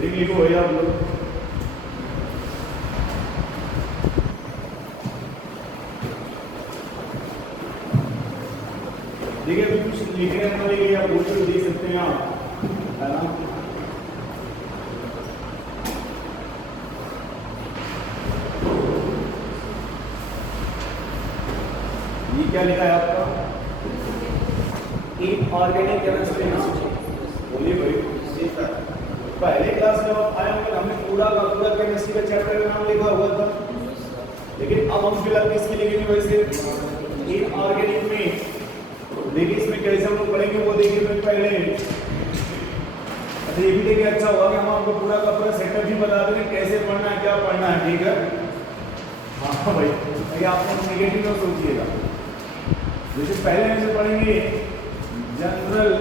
Heading लिखो भैया आप लोग। देखिए अभी कुछ लिखने वाले या बोल के देख सकते हैं आप, है ना। ये क्या लिखा है आपका? Inorganic chemistry. बोलिए भाई। पहले क्लास में आप आए होंगे, हमने पूरा का पूरा केमिस्ट्री का चैप्टर का नाम लिखा हुआ था, लेकिन अब हम फिलहाल किसकी लिखेंगे? वैसे इनऑर्गेनिक में देखिए इसमें कैसे हम लोग पढ़ेंगे वो देखिए। फिर पहले अच्छा ये भी देखिए, अच्छा हुआ कि हम आपको पूरा का पूरा सेटअप भी बता देंगे कैसे पढ़ना है, क्या पढ़ना है, ठीक है। हाँ भाई, ये आप लोग नेगेटिव में सोचिएगा। जैसे पहले हम से पढ़ेंगे जनरल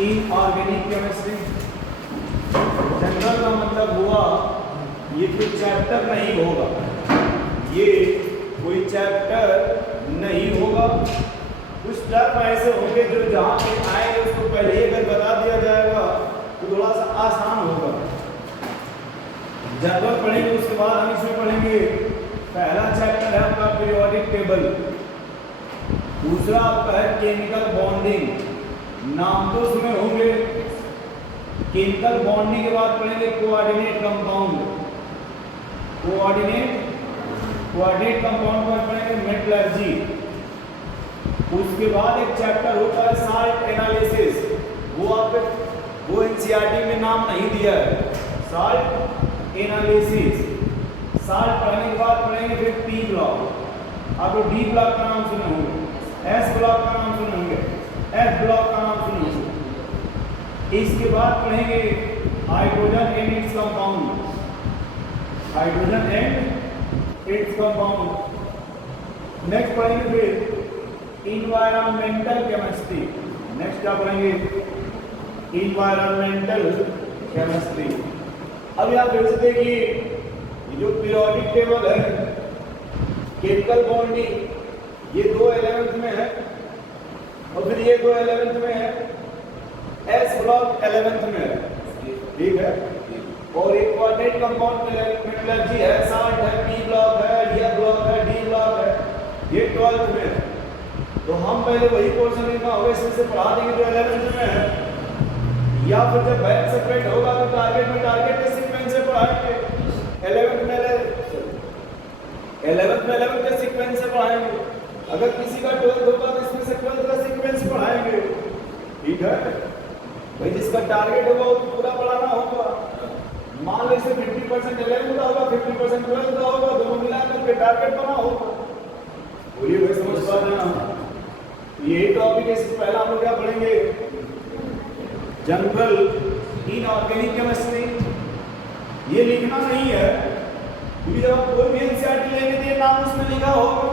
इनऑर्गेनिक केमिस्ट्री। जनरल का मतलब हुआ ये कोई चैप्टर नहीं होगा, ये कोई चैप्टर नहीं होगा। कुछ टर्म ऐसे होंगे जो जहाँ पे आएंगे उसको पहले ही अगर बता दिया जाएगा तो थोड़ा सा आसान होगा। जनरल पढ़ेंगे, उसके बाद हम इसमें पढ़ेंगे पहला चैप्टर है आपका पीरियोडिक टेबल, दूसरा आपका है केमिकल बॉन्डिंग। नाम तो उसमें होंगे। केमिकल बॉन्डिंग के बाद पढ़ेंगे कोऑर्डिनेट कंपाउंड। कोऑर्डिनेट कंपाउंड पर पढ़ेंगे मेटलर्जी। उसके बाद एक चैप्टर होता है साल्ट एनालिसिस, वो एनसीईआरटी में नाम नहीं दिया है, साल्ट एनालिसिस। साल्ट पढ़ने के बाद पढ़ेंगे फिर पी ब्लॉक। आप लोग डी ब्लॉक का नाम सुने होंगे, एस ब्लॉक का नाम सुने होंगे, एफ ब्लॉक का नाम सुने होंगे। इसके बाद पढ़ेंगे hydrogen and its compound. Hydrogen and its compound. Next पढ़ेंगे फिर इन्वायरमेंटल केमिस्ट्री। नेक्स्ट क्या पढ़ेंगे? Environmental chemistry. अब यहाँ फिर से देखिए, ये जो पीरियोडिक टेबल है, केमिकल बॉन्डिंग, ये 2 11th में है, और फिर ये 2 11th में है, एस ब्लॉक 11th में है, ठीक है। और एक कोऑर्डिनेट कंपाउंड मेटलर्जी है, साल्ट है, पी ब्लॉक है, डी ब्लॉक है, डी ब्लॉक है, ये 12th में है। तो हम पहले वही पोर्शन लिखना होगा, इसमें से पढ़ा देंगे जो 11th में है, या फिर जब बैच सेपरेट होगा तो टारगेट के सीक्वेंस से पढ़ाएंगे। 11th में 11th के सीक्वेंस से पढ़ाएंगे। अगर किसी का 12th होगा तो इसमें से 12th का सीक्वेंस पढ़ाएंगे, ठीक है भाई। जिसका टारगेट होगा वो पूरा पढ़ाना होगा। मान लो इसे 50% 11th का होगा, 50% 12th का होगा, दोनों मिलाकर के टारगेट बना होगा। बोलिए भाई, समझ पा रहे हैं? ये टॉपिक है। इससे पहला हम लोग क्या पढ़ेंगे? General inorganic chemistry. ये लिखना नहीं है, क्योंकि जब आप कोई भी एनसीईआरटी लेंगे तो ये नाम उसमें लिखा होगा,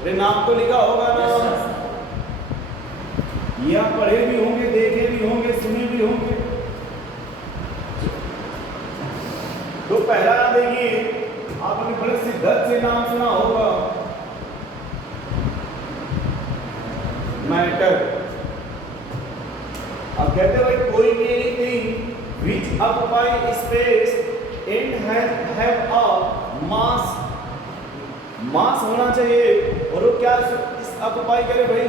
अरे नाम तो लिखा होगा ना। ये आप पढ़े भी होंगे, देखे भी होंगे, सुने भी होंगे। तो पहला देखिए, आपने बड़े सिद्धांत से नाम सुना होगा, मैटर। अब कहते भाई कोई भी anything which occupy space and have a mass होना चाहिए, और वो क्या ऑक्युपाई करे भाई?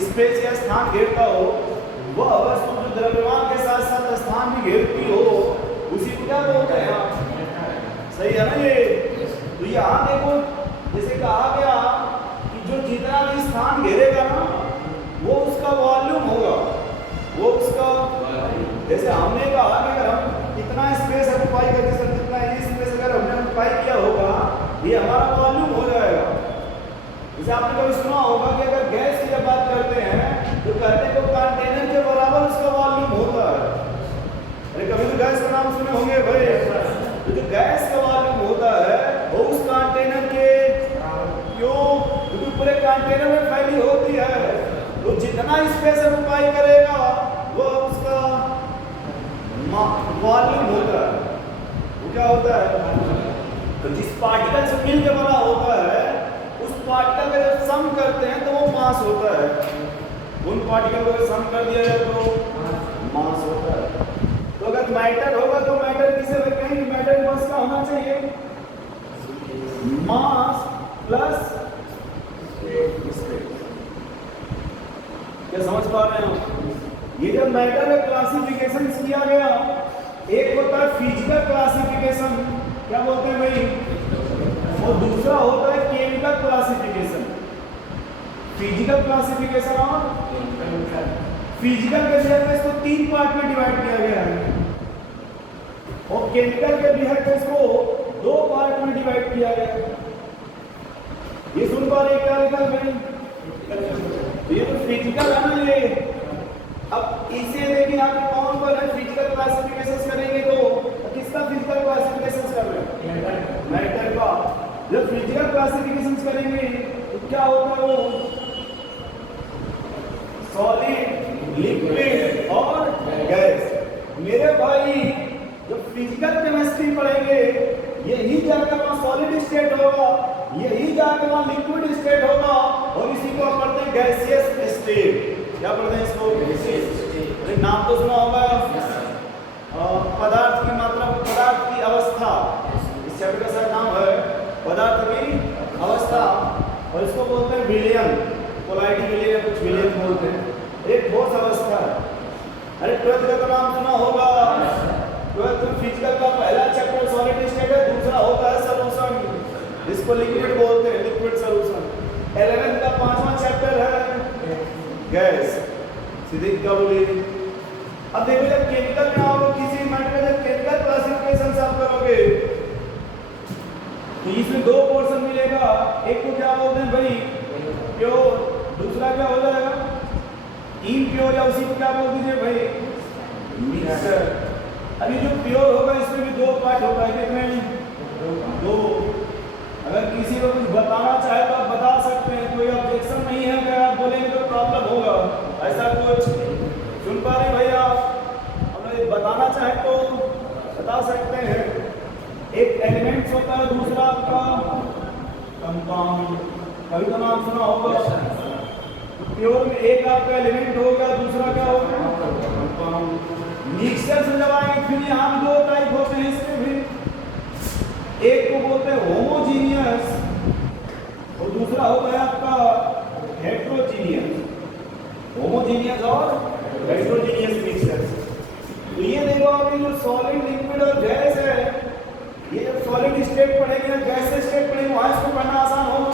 स्पेस या स्थान घेरता हो, वह वस्तु जो द्रव्यमान के साथ साथ स्थान भी घेरती हो, उसी को क्या बोलते हैं आप? सही है ना ये? तो यहाँ देखो, जैसे कहा गया कि जो जितना भी स्थान घेरेगा ना, वो उसका वॉल्यूम होगा, वो उसका। जैसे हमने कहा कि अगर हम इतना स्पेस ऑक्युपाई करते हैं, जितना ये स्पेस अगर हमने ऑक्युपाई किया होगा, ये हमारा वॉल्यूम हो जाएगा। जैसे आपने कभी सुना होगा कि अगर गैस की जब बात करते हैं तो कहते हैं कि कंटेनर के बराबर उसका वॉल्यूम होता है। अरे कभी तो गैस का नाम सुने होंगे भाई। तो जो गैस का वॉल्यूम होता है वो उस कंटेनर के क्यों? क्योंकि पूरे कंटेनर में फैली होती है, तो जितना स्पेस ऑक्युपाई करेगा वो उसका वॉल्यूम होता है। वो क्या होता है? तो जिस पार्टिकल से मिलकर बना होता है, उस पार्टिकल का जब सम करते हैं तो वो मास होता है। उन पार्टिकल को सम कर दिया जाए तो मास होता है। तो अगर मैटर होगा तो मैटर किसे कहेंगे? मैटर बस का होना चाहिए मास प्लस स्पेस। क्या समझ पा रहे हो? ये जब मैटर में क्लासिफिकेशन किया गया, एक होता है फिजिकल क्लासिफिकेशन, क्या बोलते हैं भाई, और दूसरा होता है केमिकल क्लासिफिकेशन। फिजिकल क्लासिफिकेशन और फिजिकल के बिहेवियर में इसको 3 पार्ट में डिवाइड किया गया है, और केमिकल के बिहेवियर में इसको 2 पार्ट में डिवाइड किया गया है। ये सुन पा रहे क्या लिखा भाई? ये तो फिजिकल है ना ये। अब इसे देखिए आप कौन पर है फिजिकल क्लासिफिकेशन करेंगे तो किसका फिजिकल क्लासिफिकेशन कर रहे हैं? मैटर का। जब फिजिकल क्लासिफिकेशन करेंगे तो क्या होगा? वो सॉलिड, लिक्विड और गैस। मेरे भाई जब फिजिकल केमिस्ट्री पढ़ेंगे यही जाकर वहां सॉलिड स्टेट होगा, यही जाकर वहां लिक्विड स्टेट होगा, और इसी को आप पढ़ते हैं गैसियस स्टेट। क्या पढ़ते हैं इसको? गैसियस। नाम तो सुना होगा, पदार्थ की मात्रा, पदार्थ की अवस्था। इस चैप्टर का शायद नाम है पदार्थ की अवस्था, और इसको बोलते हैं विलयन, पोलैरिटी विलयन या कुछ विलयन बोलते हैं। एक ठोस अवस्था है। अरे 12th का तो नाम सुना होगा। 12th में फिजिकल का पहला चैप्टर सॉलिड स्टेट है, दूसरा होता है सॉल्यूशन, जिसको लिक्विड बोलते हैं, लिक्विड सॉल्यूशन। 11th का 5वां चैप्टर है गैस। सीधे क्या बोले? अब देखो जब केमिकल में आओगे, किसी मैटर का जब केमिकल क्लासिफिकेशन आप करोगे तो इसमें 2 पोर्शन मिलेगा। एक को क्या बोलते हैं भाई? प्योर। दूसरा क्या हो जाएगा? इम्प्योर, या उसी को क्या बोल दीजिए भाई? मिक्सचर। अभी जो प्योर होगा इसमें भी 2 पार्ट होगा, कितने? 2। अगर किसी को कुछ बताना चाहे तो आप बता सकते हैं, कोई ऑब्जेक्शन नहीं है। अगर आप बोलेंगे तो प्रॉब्लम होगा, ऐसा कुछ सुन पा रहे भाई आप? अगर बताना चाहे तो बता सकते हैं। एक एलिमेंट्स होता है, दूसरा आपका कंपाउंड। कभी तो नाम सुना होगा। प्योर में एक आपका एलिमेंट होगा, दूसरा क्या होगा? कंपाउंड। मिक्सचर से जब आएंगे फिर यहाँ 2 टाइप होते हैं इसके भी। एक को बोलते हैं होमोजीनियस, और दूसरा होता है आपका हेट्रोजीनियस। होमोजीनियस और हेट्रोजीनियस मिक्सचर। तो ये देखो आप, जो सॉलिड, लिक्विड और गैस है, ये जब सॉलिड स्टेट पढ़ेंगे, गैस स्टेट पढ़ेंगे, वहां इसको पढ़ना आसान होगा।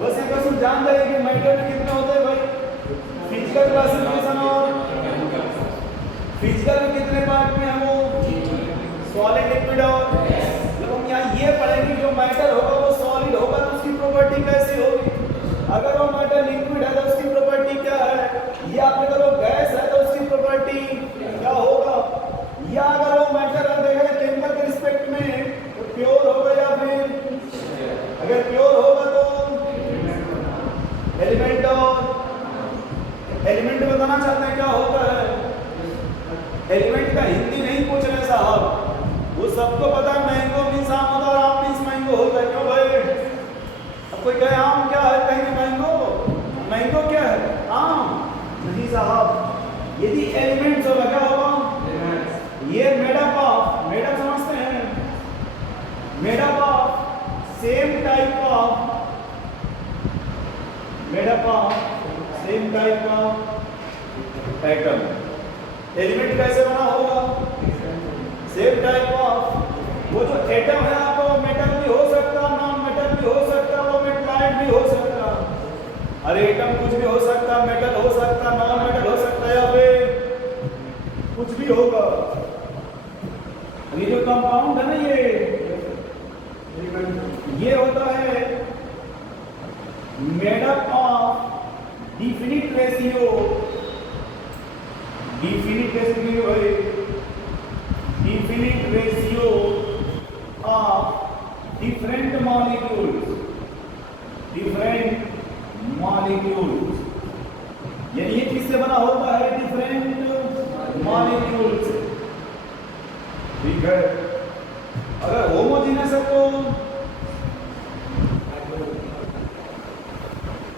बस एक बार जान जाइए कि मैटर में कितने होते हैं भाई? फिजिकल क्लासिफिकेशन और फिजिकल में कितने पार्ट में है? वो सॉलिड, लिक्विड और जब हम यहाँ ये पढ़ेंगे जो मैटर होगा वो सॉलिड होगा तो उसकी प्रॉपर्टी कैसी होगी? अगर वो मैटर लिक्विड है तो उसकी प्रॉपर्टी क्या है? या अगर वो गैस है तो उसकी प्रॉपर्टी क्या होगा? या अगर वो मैटर देखेगा केमिकल के रिस्पेक्ट में तो प्योर होगा, या फिर अगर प्योर होगा तो एलिमेंट। और एलिमेंट बताना चाहते हैं क्या होता है? एलिमेंट का हिंदी नहीं पूछ रहे साहब, वो सबको पता है। मैंगो मीन्स आम होता है, और आम मीन्स मैंगो होता है। क्यों भाई? अब कोई कहे आम क्या है, कहेंगे मैंगो। मैंगो क्या है? आम नहीं साहब। यदि एलिमेंट्स होगा क्या होगा? ये मेडअप ऑफ, मेडअप समझते हैं? Made up of same type of, made up of same type of atom. Element कैसे बना होगा? Same type of. वो जो एटम है आपको मेटल भी हो सकता, नॉन मेटल भी हो सकता, वो मेटलाइट भी हो सकता। अरे एटम कुछ भी हो सकता, मेटल हो सकता, नॉन मेटल हो सकता, या फिर कुछ भी होगा। ये जो कंपाउंड है ना, ये होता है made up of definite ratio. Definite ratio है, definite ratio of different molecules, different molecules. यानी ये किससे बना होता है? Different molecules. ठीक है। अगर होमोजीनियस है तो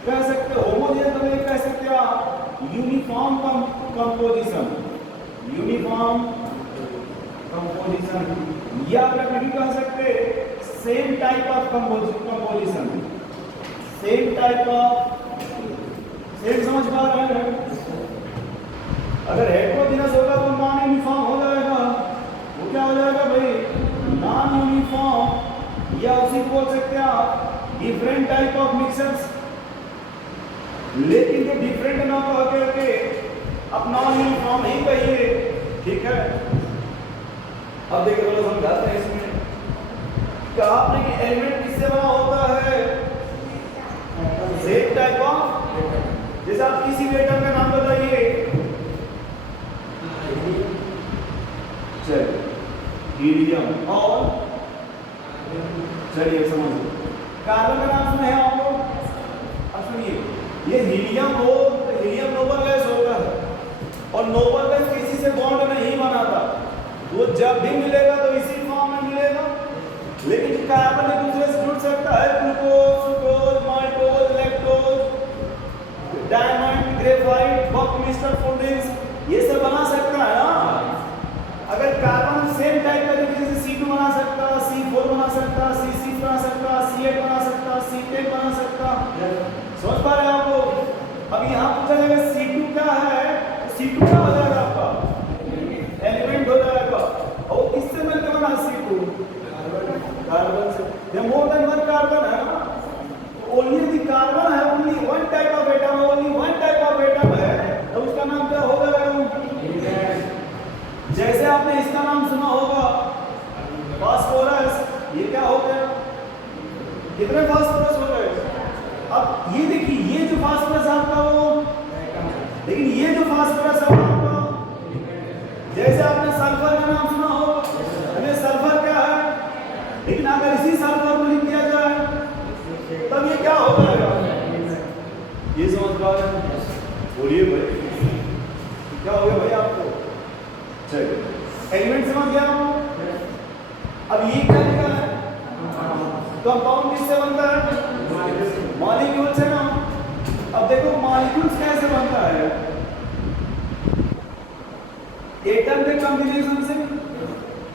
कह सकते, होमोजीनियस तो नहीं कह सकते आप, यूनिफॉर्म कंपोजिशन। यूनिफॉर्म कंपोजिशन, या आप नहीं कह सकते same type of composition, same type of, same समझ पा रहे हैं? अगर हेटेरोजेनस होगा तो नॉन यूनिफॉर्म हो जाएगा, वो क्या हो जाएगा भाई? नॉन यूनिफॉर्म, या उसी बोल सकते हैं आप डिफरेंट टाइप ऑफ मिक्सर्स। लेकिन जो डिफरेंट ना कह करके आप नॉन यूनिफॉर्म ही कहिए, ठीक है? अब देखिए थोड़ा समझाते हैं इसमें। क्या आपने कि एलिमेंट किससे बना होता है? सेम टाइप ऑफ, जैसे आप किसी भी एटम का नाम बताइए, चलिए हीलियम, और चलिए समझिए कार्बन का नाम सुना है आपको? अब सुनिए, ये हीलियम हो तो हीलियम नोबल गैस होता है, और नोबल गैस किसी से बॉन्ड नहीं बनाता, वो जब भी मिलेगा तो इसी फॉर्म में मिलेगा। लेकिन कार्बन एक दूसरे से जुड़ सकता है, glucose, sucrose, maltose, lactose, diamond, graphite, buckminster, फुडिंग्स, ये सब बना सकता है ना। अगर कार्बन सेम टाइप का देखिए, जैसे C2 बना सकता, C4 बना सकता, C6 बना सकता, C8 बना सकता, C10 बना सकता, समझ पा रहे हैं आप लोग? अब यहाँ पूछा जाएगा C2 क्या है, C2 क्या हो जाएगा आपका? एलिमेंट हो जाएगा। और किससे मिलकर बना C2? कार्बन से। जब मोर देन वन कार्बन है ना, ओनली द कार्बन है, only one type of atom है, only one type of atom है, तो उसका नाम क्या होगा? जैसे आपने इसका नाम सुना होगा फास्फोरस, ये क्या हो गया? कितने फास्फोरस हो गए? अब ये देखिए, ये जो फास्फोरस आपका हो, लेकिन ये जो फास्फोरस है आपका, जैसे आपने सल्फर का नाम सुना हो, हमें सल्फर क्या है, लेकिन अगर इसी सल्फर को लिख दिया जाए तब ये क्या हो जाएगा? ये समझ पा रहे हैं? बोलिए भाई, क्या हो गया भाई आपको? चलिए एलिमेंट समझ गया आपको? अब ये क्या लिखा है? कंपाउंड किससे बनता है? मॉलिक्यूल से ना। अब देखो मॉलिक्यूल्स कैसे बनता है? एटम के कॉम्बिनेशन से।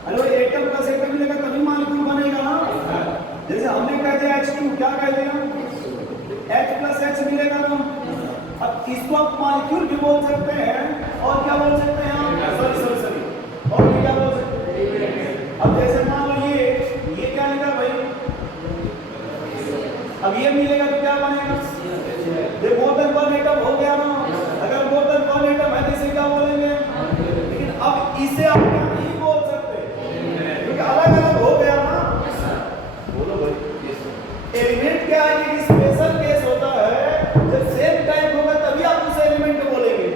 हेलो, एटम प्लस एटम मिलेगा तभी मॉलिक्यूल बनेगा ना। जैसे हमने कह दिया H2, क्या कह दिया? H प्लस H मिलेगा ना। अब इसको आप मॉलिक्यूल भी बोल सकते हैं, और क्या बोल सकते हैं आप? सॉरी, और भी क्या बोल सकते हैं? अब जैसे मान लो ये क्या लिखा भाई? अब ये मिलेगा तो क्या बनेगा? ये मोर देन वन एटम हो गया ना। अगर मोर देन वन एटम है तो इसे क्या बोलेंगे? लेकिन अब इसे आप क्या नहीं बोल सकते, क्योंकि अलग अलग हो गया ना। बोलो भाई, एलिमेंट क्या है? कि स्पेशल केस होता है, जब सेम टाइप होगा तभी आप उसे एलिमेंट बोलेंगे,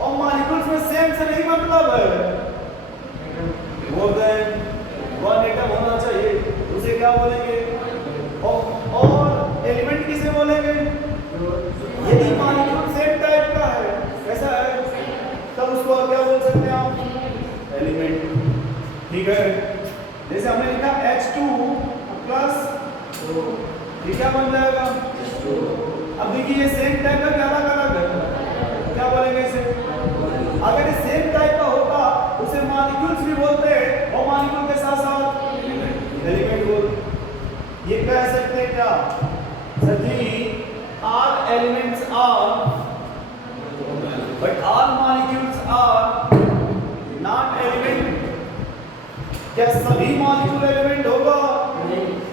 और मॉलिक्यूल्स में सेम से नहीं मतलब है। मोर देन वन एटम होना चाहिए, उसे क्या बोलेंगे? और एलिमेंट किसे बोलेंगे? यदि मॉलिक्यूल सेम टाइप का है, कैसा है, तब उसको क्या बोल सकते हैं आप? एलिमेंट। ठीक है, जैसे हमने लिखा H2 प्लस, ये क्या बन जाएगा? अब देखिए ये सेम टाइप का क्या अलग अलग है, क्या बोलेंगे इसे? अगर ये सेम टाइप का होगा उसे मॉलिक्यूल्स भी बोलते हैं, और मॉलिक्यूल के साथ साथ एलिमेंट बोलते। ये कह सकते हैं क्या? सर जी, all elements are, but all molecules are not element। क्या सभी मॉलिक्यूल एलिमेंट होगा?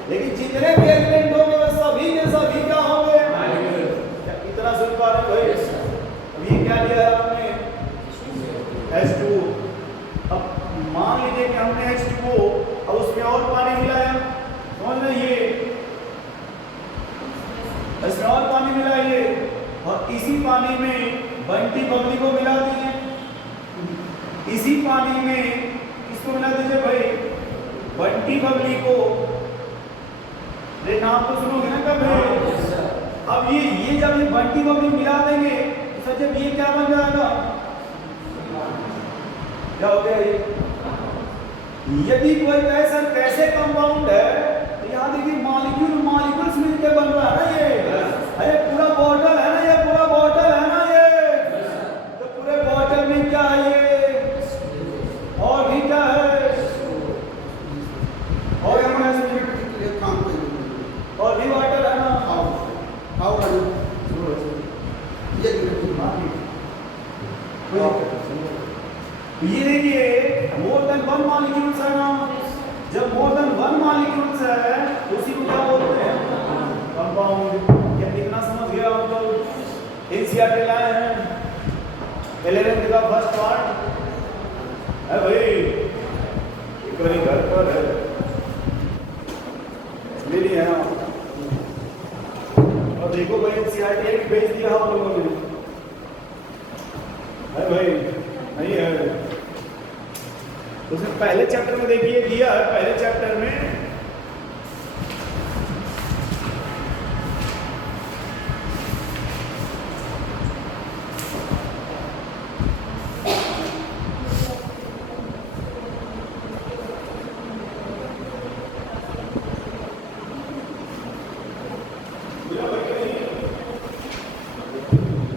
लेकिन जितने भी एलिमेंट होंगे वो सभी के सभी क्या होंगे? क्या इतना सुन पा रहे भाई? अब ये क्या लिया है आपने? H2। अब मान लीजिए कि हमने H2 और उसमें और पानी मिलाया, समझ लीजिए इसमें और पानी मिलाइए, और इसी पानी में बंटी बबली को मिला दिए, इसी पानी में किसको मिला दीजिए भाई? बंटी बबली को। नाम तो सुनोगे ना कभी? अब ये जब ये बंटी बबली मिला देंगे तो सर जब ये क्या बन जाएगा? क्या हो गया ये? यदि कोई कैसे कंपाउंड है, तो यहाँ देखिए मॉलिक्यूल्स मिलकर बन रहा है ना ये। अरे पूरा बॉटल है ना ये, पूरा बॉटल है ना ये, तो पूरे बॉटल में क्या है ये? ये देखिए मोर देन वन मॉलिक्यूल्स है ना, जब मोर देन वन मॉलिक्यूल्स है उसी को क्या बोलते हैं, कंपाउंड। क्या कितना समझ गया आप लोग? एनसीईआरटी लाए हैं 11th का फर्स्ट पार्ट है भाई, एक बार घर पर है ले लिया है। और देखो भाई एनसीईआरटी एक भेज दिया आप लोगों ने, है भाई नहीं है? उसने पहले चैप्टर में देखिए दिया है, पहले चैप्टर में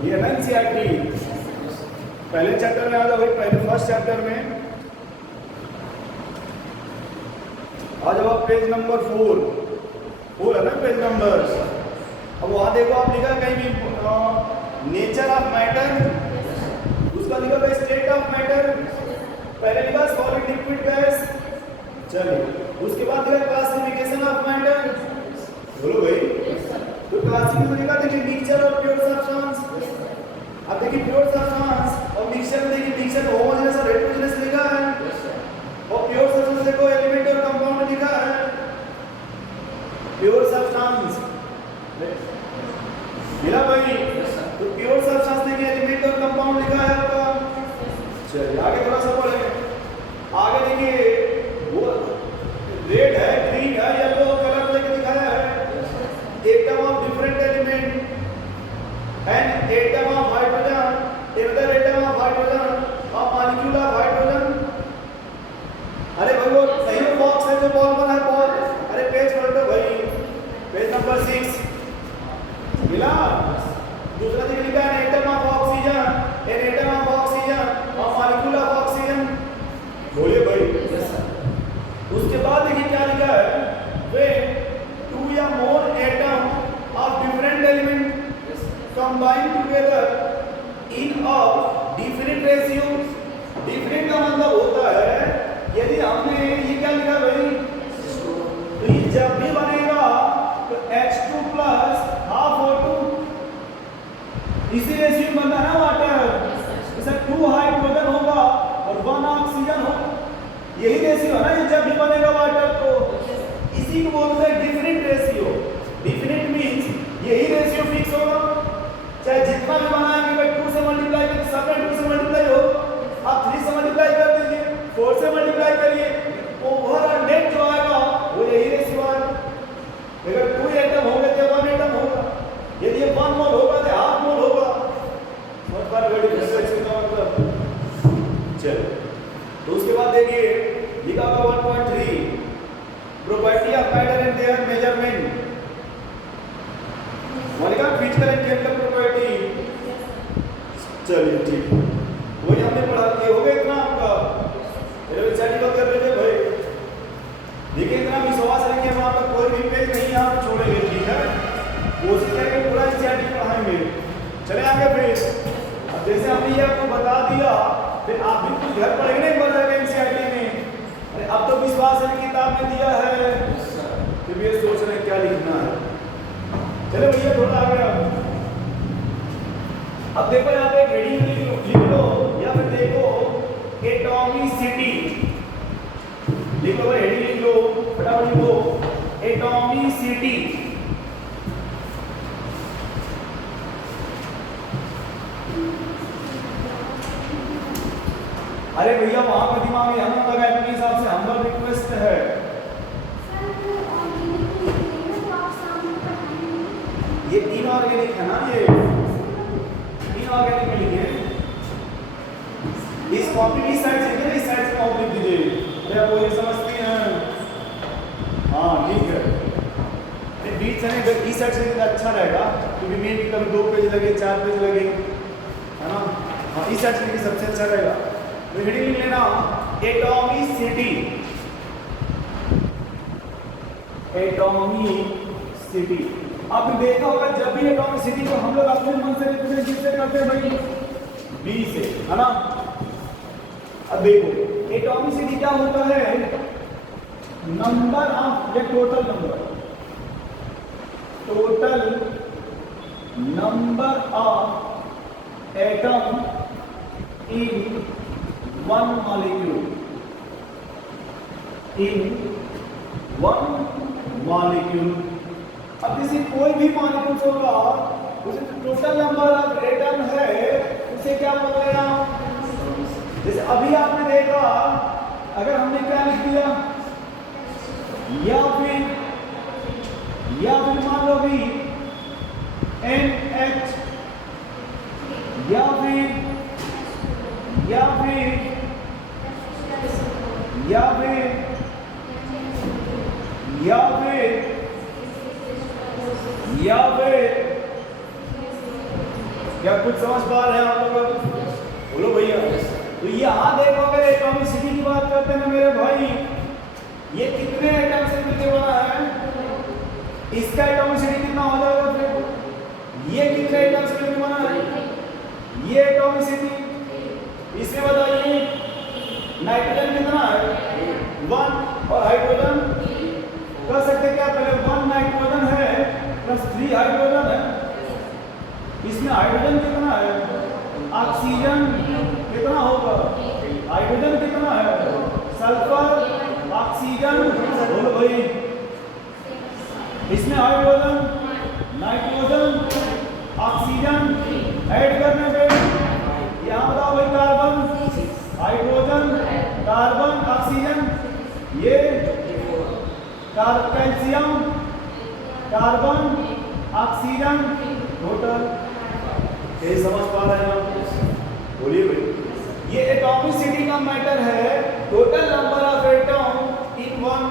ये एनसीईआरटी पहले चैप्टर में आ जाओ भाई, पहले फर्स्ट चैप्टर में आ जाओ आप, पेज नंबर 4 है ना पेज नंबर। अब वहां देखो आप लिखा कहीं भी नेचर ऑफ मैटर, उसका लिखा भाई स्टेट ऑफ मैटर, पहले लिखा सॉलिड लिक्विड गैस, चलिए उसके बाद लिखा क्लासिफिकेशन ऑफ मैटर, बोलो भाई तो क्लासिफिकेशन लिखा देखिए मिक्सचर और प्योर सब्सटेंस। अब देखिए प्योर सब्सटेंस और मिक्सचर में देखिए मिक्सचर होमोजेनस और हेटेरोजेनस लिखा है, और प्योर सब्सटेंस देखो एलिमेंट और कंपाउंड लिखा है। प्योर सब्सटेंस मिला भाई, तो प्योर सब्सटेंस देखिए एलिमेंट और कंपाउंड लिखा है आपका। चलिए आगे थोड़ा सा पढ़े, आगे देखिए वो रेड है, ग्रीन है, येलो कलर लेके दिखाया है। Atom of different element and atom of hydrogen, another atom of hydrogen, a molecule of hydrogen। अरे भाई वो नहीं बॉक्स है जो बॉल बना है बॉल, अरे पेज पलटो भाई, पेज नंबर 6 मिला। दूसरा चीज लिखा है atom of oxygen, an atom of oxygen, a molecule of oxygen, बोलिए भाई। उसके बाद देखिए क्या लिखा है, when two या more atom of different element combine together in a definite ratio। Different का मतलब होता है यदि हमने ये क्या लिखा भाई, तो ये जब भी बनेगा तो H2 प्लस हाफ O2, इसी रेशियो में बनता है ना वाटर, जैसे 2 हाइड्रोजन होगा और 1 ऑक्सीजन होगा, यही रेशियो है ना, ये जब भी बनेगा वाटर तो इसी को बोलते हैं डिफरेंट रेशियो। डिफरेंट मींस यही रेशियो फिक्स होगा, चाहे जितना भी बनाएंगे भाई 2 से मल्टीप्लाई करिए, सब में 2 से मल्टीप्लाई हो, आप 3 से मल्टीप्लाई कर दीजिए, 4 से मल्टीप्लाई करिए, ओवरऑल नेट जो आएगा वो यही रेशियो आएगा। अगर 2 एटम होंगे तो 1 एटम होगा, यदि ये 1 मोल होगा तो हाफ मोल होगा। बहुत बार बड़ी डिफरेंस का मतलब। चलो तो उसके बाद देखिए लिखा हुआ 1.3 property of matter and there measurement, molecular physical and chemical property. चलिए ठीक, वही हमने पढ़ा के हो गया इतना आपका, मेरे विचार को कर लीजिए भाई। देखिए इतना विश्वास रखिए, हम आपका कोई भी पेज नहीं आप छोड़ेंगे, ठीक है? कोशिश करेंगे पूरा एनसीईआरटी पढ़ाएंगे। चले आगे फिर, अब जैसे हमने ये आपको बता दिया, फिर आप भी कुछ घर पढ़ेंगे नहीं पढ़ेंगे एनसीईआरटी में। अरे अब तो विश्वास है किताब में दिया है, फिर ये सोच रहे हैं क्या लिखना है। चलो भैया थोड़ा आ गया, अब देखो यहाँ पे हेडिंग लिख लो, या फिर देखो एटॉमिसिटी लिख लो भाई, हेडिंग लिख लो फटाफट लिखो एटॉमिसिटी। अरे भैया वहां पर दिमाग में हम लगा, अपने हिसाब से हमारा रिक्वेस्ट है। ये इनऑर्गेनिक है ना, ये इनऑर्गेनिक में लिखे, इस कॉपी की साइड से लिखे, इस साइड से कॉपी लिख दीजिए। अरे आप वो ये समझती हैं, हाँ ठीक है। अरे बीच से इस साइड से अच्छा रहेगा, क्योंकि मेन की कभी 2 पेज लगे 4 पेज लगे, है ना? हाँ इस साइड से लिखे सबसे अच्छा रहेगा। तो हेडिंग लिख लेना एटॉमिसिटी, एटॉमिसिटी। आपने देखा होगा जब भी एटॉमिसिटी को हम लोग अपने मन से रिप्रेजेंट करते हैं भाई, B से, है ना। अब देखो एटॉमिसिटी क्या होता है, नंबर ऑफ, ये total number of atom in one molecule. अब जैसे कोई भी मॉलिक्यूल होगा उसे टोटल नंबर ऑफ एटम है उसे क्या बोलते हैं आप, जैसे अभी आपने देखा अगर हमने क्या लिख दिया, या फिर मान लो भी NH, या फिर क्या कुछ समझ पा रहे हैं आप लोग, बोलो भैया। तो यहाँ देखो अगर एटॉमिसिटी की बात करते हैं ना मेरे भाई, ये कितने एटम से मिलके बना है, इसका एटॉमिसिटी कितना हो जाएगा, फिर ये कितने एटम से मिलके बना है, ये एटॉमिसिटी, इसमें बताइए नाइट्रोजन कितना है 1 और हाइड्रोजन कर सकते क्या, पहले 1 नाइट्रोजन है प्लस 3 हाइड्रोजन है, इसमें हाइड्रोजन कितना है, ऑक्सीजन कितना होगा, हाइड्रोजन कितना है, सल्फर, ऑक्सीजन, बोलो भाई, इसमें हाइड्रोजन, नाइट्रोजन, ऑक्सीजन ऐड करने पे यहाँ बताओ भाई, कार्बन, हाइड्रोजन, कार्बन, ऑक्सीजन, ये कैल्शियम, कार्बन, ऑक्सीजन, टोटल। ये समझ पा रहे हैं आप, बोलिए भाई। ये एटॉमिसिटी का मैटर है, total number of atom in one.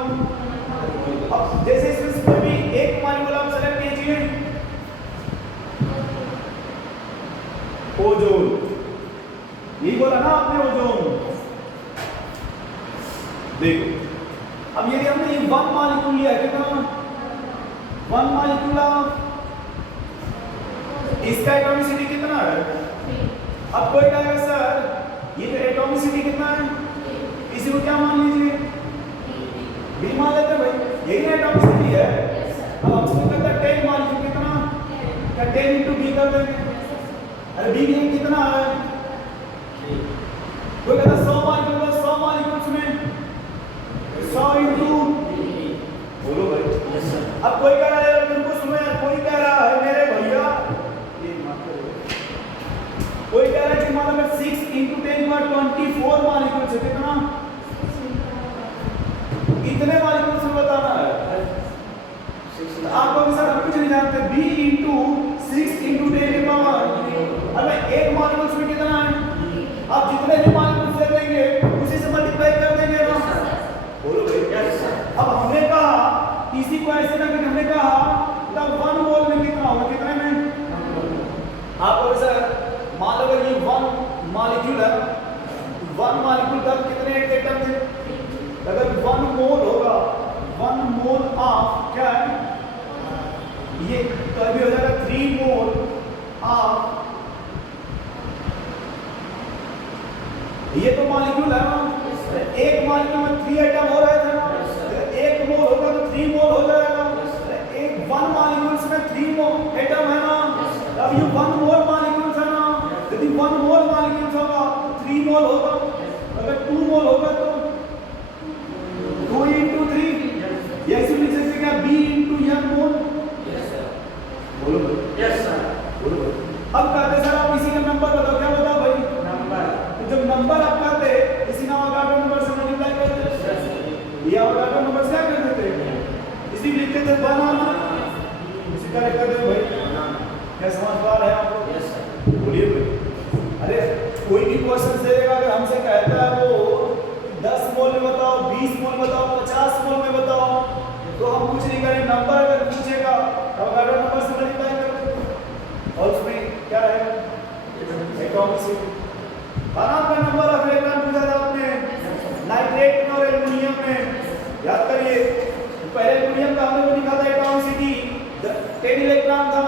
अब जैसे इसमें भी एक मॉलिक्यूल आप सेलेक्ट कीजिए, ओजोन, यही बोला ना आपने, ओजोन। देखो अब यदि हमने ये 1 मॉलिक्यूल लिया, कितना 1 मॉलिक्यूल ऑफ, इसका एटॉमिसिटी कितना है, अब कोई कहेगा सर ये तो एटॉमिसिटी कितना है, इसी को क्या मान लीजिए, बी मान लेते भाई, यही ना एटॉमिसिटी है। अब हम इसको कहते हैं 10 मॉलिक्यूल कितना, क्या 10 इंटू बी कर देंगे, अरे बी कितना है, कोई कहता 100 मॉलिक्यूल, 100 मॉलिक्यूल्स में 100 इंटू, बोलो भाई। अब कोई कह रहा है, तुमको सुनो यार, कोई कह रहा है मेरे भैया, कोई कह रहा है कि मान लो 6 इंटू 10 का 24 मॉलिक्यूल से कितना, इतने मॉलिक्यूल से बताना है। आपको सर हम कुछ नहीं जानते, b इंटू 6 इंटू 10 के पावर, अब एक मॉलिक्यूल में कितना है, आप जितने भी मॉलिक्यूल दे देंगे उसी से मल्टीप्लाई कर देंगे ना, बोलो भाई। अब हमने कहा इसी को ऐसे ना कि हमने कहा तब 1 मोल में कितना होगा, कितने में, आपको सर मान लो अगर ये 1 मॉलिक्यूल है, 1 मॉलिक्यूल तब कितने एटम थे, अगर 1 मोल होगा, 1 मोल ऑफ क्या है, ये तो अभी हो जाएगा 3 मोल ऑफ, ये तो मॉलिक्यूल है ना, एक मॉलिक्यूल में 3 एटम हो रहे थे ना, एक मोल होगा तो 3 मोल हो जाएगा, एक 1 मॉलिक्यूल्स में 3 एटम है ना, अब ये 1 मोल मॉलिक्यूल्स है ना, यदि 1 मोल मॉलिक्यूल्स होगा तो 3 मोल होगा, अगर 2 मोल होगा तो 2 इंटू 3, या इसी लिख सकते क्या, b इंटू n मोल, बोलो यस सर, बोलो। अब कहते सर आप इसी का नंबर बताओ, क्या बताओ भाई, नंबर, तो जब नंबर आप कहते इसी अवोगाड्रो नंबर से मल्टीप्लाई करते, ये अवोगाड्रो नंबर से क्या कर देते, इसी लिखते थे 1 इसी का लिख देते भाई, क्या समझ पा रहे हैं आप लोग, यस सर, बोलिए भाई। अरे कोई भी क्वेश्चन देगा अगर हमसे कहता है वो 10 मोल में बताओ, 20 मोल बताओ, 50 मोल में बताओ, तो हम कुछ नहीं करें, नंबर अगर पूछेगा अवोगाड्रो नंबर से मल्टीप्लाई करो और उसमें क्या रहेगा, एटॉमिसिटी। खाना का नंबर ऑफ इलेक्ट्रॉन पूछा था आपने नाइट्रेट में और एल्युमिनियम में, याद करिए, पहले एल्युमिनियम का हमने लिखा था एटॉमिसिटी 10 इलेक्ट्रॉन था,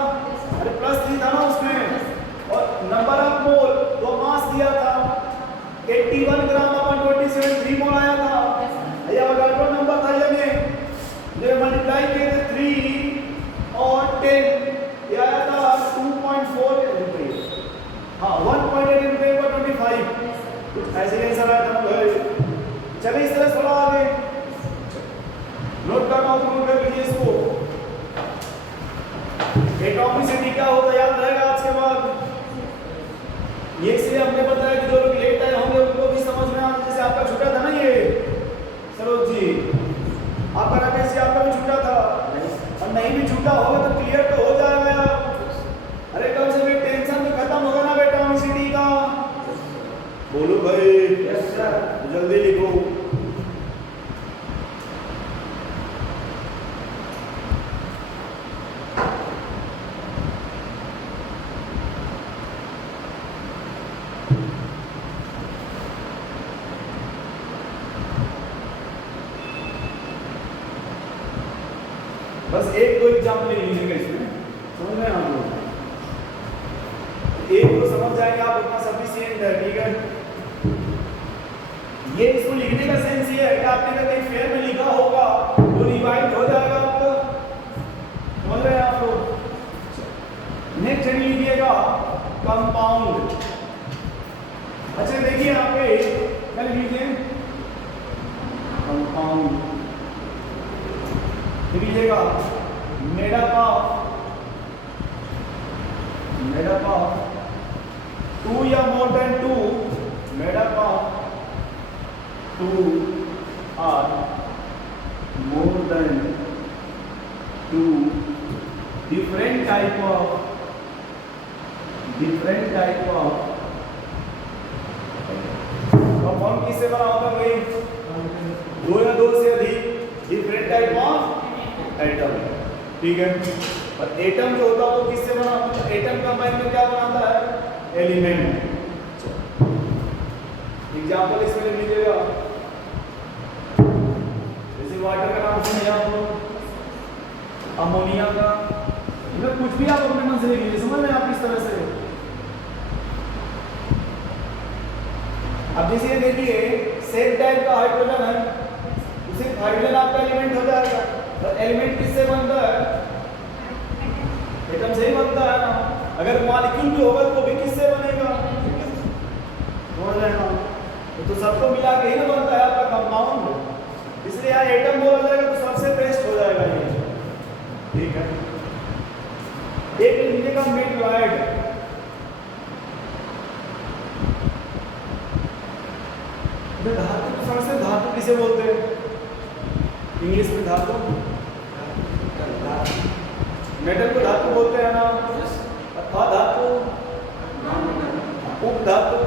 अरे +3 था ना उसमें, और नंबर ऑफ मोल तो मास दिया था 81 ग्राम अपन 27 मोल आया था। ये अवोगाड्रो नंबर था ये में जो मल्टीप्लाई किए थे 3 और 10 ये आया था 2.4 हाँ 1.8 पर 25 ऐसे ही आंसर आया था। चलिए इस तरह थोड़ा आगे नोट करना हो तो नोट कर लीजिए इसको। एटॉमिसिटी क्या होता है याद रहेगा आज के बाद। ये इसलिए हमने बताया कि जो लोग लेट आए होंगे उनको भी समझ में आना। जैसे आपका छूटा था ना ये सरोज जी, आपका राकेश जी आपका भी छूटा था और नहीं भी छूटा होगा तो क्लियर तो हो जाएगा। अरे कम से कम टेंशन तो खत्म होगा ना एटॉमिसिटी का। बोलो भाई यस सर जल्दी लिखो। बस एक दो एग्जाम्पल लिखिएगा इसमें, समझ में आप लोग एक तो समझ जाएंगे आप उतना सफिशिएंट है। ठीक है, ये इसको लिखने का सेंस ये है कि आपने कहीं फेयर में लिखा होगा तो रिवाइज हो जाएगा आपको। समझ रहे हैं आप लोग। नेक्स्ट लिखिएगा कंपाउंड। अच्छा देखिए यहाँ पे क्या लिखिए कंपाउंड लिखिएगा मेड अप ऑफ 2 या more than 2 made up of 2 or more than 2 different type of compound किससे बना होता है भाई? दो या दो से अधिक डिफरेंट टाइप ऑफ एटम। ठीक है, और एटम जो होता है वो किससे बना होता है? एटम कंबाइन में क्या बनाता है? एलिमेंट। एग्जांपल इसमें लिख लीजिएगा। जैसे वाटर का नाम सुने आप लोग, अमोनिया का, मतलब कुछ भी आप अपने मन से लिख लीजिए। समझ रहे हैं आप इस तरह से। अब जैसे ये देखिए सेम टाइप का हाइड्रोजन है, उसे हाइड्रोजन आपका एलिमेंट हो जाएगा। तो एलिमेंट किससे बनता है? एटम से ही बनता है ना। अगर मॉलिक्यूल भी होगा तो भी किससे बनेगा? समझ रहे हैं ना? तो सबको मिला के ही ना बनता है आपका कंपाउंड। इसलिए यहाँ एटम बोला जाएगा तो सबसे बेस्ट हो जाएगा ये। ठीक है, एक लिखिएगा मेटलॉइड। धातु तो सबसे धातु किसे बोलते हैं इंग्लिश में? धातु मेटल को धातु बोलते हैं ना। अधातु, उपधातु,